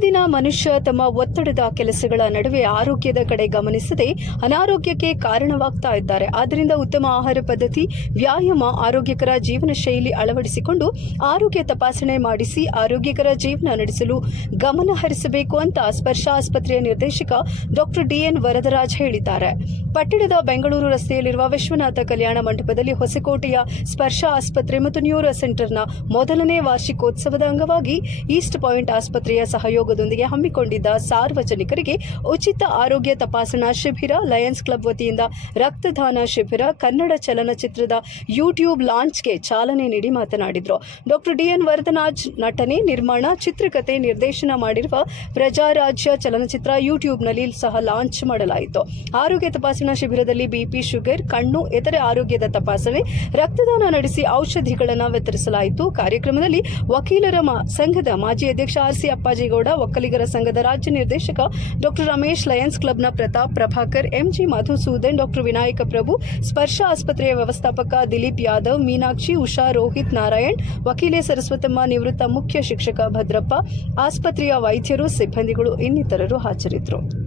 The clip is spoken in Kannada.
ಪ್ರತಿದಿನ ಮನುಷ್ಯ ತಮ್ಮ ಒತ್ತಡದ ಕೆಲಸಗಳ ನಡುವೆ ಆರೋಗ್ಯದ ಕಡೆ ಗಮನಿಸದೆ ಅನಾರೋಗ್ಯಕ್ಕೆ ಕಾರಣವಾಗ್ತಾ ಇದ್ದಾರೆ. ಆದ್ದರಿಂದ ಉತ್ತಮ ಆಹಾರ ಪದ್ಧತಿ, ವ್ಯಾಯಾಮ, ಆರೋಗ್ಯಕರ ಜೀವನ ಶೈಲಿ ಅಳವಡಿಸಿಕೊಂಡು ಆರೋಗ್ಯ ತಪಾಸಣೆ ಮಾಡಿಸಿ ಆರೋಗ್ಯಕರ ಜೀವನ ನಡೆಸಲು ಗಮನ ಹರಿಸಬೇಕು ಅಂತ ಸ್ಪರ್ಶ ಆಸ್ಪತ್ರೆಯ ನಿರ್ದೇಶಕ ಡಾಕ್ಟರ್ ಡಿಎನ್ ವರದರಾಜ್ ಹೇಳಿದ್ದಾರೆ. ಪಟ್ಟಣದ ಬೆಂಗಳೂರು ರಸ್ತೆಯಲ್ಲಿರುವ ವಿಶ್ವನಾಥ ಕಲ್ಯಾಣ ಮಂಟಪದಲ್ಲಿ ಹೊಸಕೋಟೆಯ ಸ್ಪರ್ಶ ಆಸ್ಪತ್ರೆ ಮತ್ತು ನ್ಯೂರೋ ಸೆಂಟರ್ನ ಮೊದಲನೇ ವಾರ್ಷಿಕೋತ್ಸವದ ಅಂಗವಾಗಿ ಈಸ್ಟ್ ಪಾಯಿಂಟ್ ಆಸ್ಪತ್ರೆಯ ಸಹಯೋಗದೊಂದಿಗೆ ಹಮ್ಮಿಕೊಂಡಿದ್ದ ಸಾರ್ವಜನಿಕರಿಗೆ ಉಚಿತ ಆರೋಗ್ಯ ತಪಾಸಣಾ ಶಿಬಿರ, ಲಯನ್ಸ್ ಕ್ಲಬ್ ವತಿಯಿಂದ ರಕ್ತದಾನ ಶಿಬಿರ, ಕನ್ನಡ ಚಲನಚಿತ್ರದ ಯೂಟ್ಯೂಬ್ ಲಾಂಚ್ಗೆ ಚಾಲನೆ ನೀಡಿ ಮಾತನಾಡಿದರು. ಡಾಕ್ಟರ್ ಡಿಎನ್ ವರದರಾಜ್ ನಟನೆ, ನಿರ್ಮಾಣ, ಚಿತ್ರಕಥೆ, ನಿರ್ದೇಶನ ಮಾಡಿರುವ ಪ್ರಜಾರಾಜ್ಯ ಚಲನಚಿತ್ರ ಯೂಟ್ಯೂಬ್ನಲ್ಲಿ ಸಹ ಲಾಂಚ್ ಮಾಡಲಾಯಿತು. ಆರೋಗ್ಯ ತಪಾಸಣಾ ಶಿಬಿರದಲ್ಲಿ ಬಿಪಿ, ಶುಗರ್, ಕಣ್ಣು, ಇತರೆ ಆರೋಗ್ಯದ ತಪಾಸಣೆ, ರಕ್ತದಾನ ನಡೆಸಿ ಔಷಧಿಗಳನ್ನು ವಿತರಿಸಲಾಯಿತು. ಕಾರ್ಯಕ್ರಮದಲ್ಲಿ ವಕೀಲರ ಸಂಘದ ಮಾಜಿ ಅಧ್ಯಕ್ಷ ಆರ್ಸಿ ಅಪ್ಪಾಜಿಗೌಡ, ಒಕ್ಕಲಿಗರ ಸಂಘದ ರಾಜ್ಯ ನಿರ್ದೇಶಕ ಡಾಕ್ಟರ್ ರಮೇಶ್, ಲಯನ್ಸ್ ಕ್ಲಬ್ನ ಪ್ರತಾಪ್, ಪ್ರಭಾಕರ್, ಎಂಜಿ ಮಧುಸೂದನ್, ಡಾಕ್ಟರ್ ವಿನಾಯಕ ಪ್ರಭು, ಸ್ಪರ್ಶ ಆಸ್ಪತ್ರೆಯ ವ್ಯವಸ್ಥಾಪಕ ದಿಲೀಪ್ ಯಾದವ್, ಮೀನಾಕ್ಷಿ, ಉಷಾ, ರೋಹಿತ್, ನಾರಾಯಣ್, ವಕೀಲೆ ಸರಸ್ವತಮ್ಮ, ನಿವೃತ್ತ ಮುಖ್ಯ ಶಿಕ್ಷಕ ಭದ್ರಪ್ಪ, ಆಸ್ಪತ್ರೆಯ ವೈದ್ಯರು, ಸಿಬ್ಬಂದಿಗಳು ಇನ್ನಿತರರು ಹಾಜರಿದ್ದರು.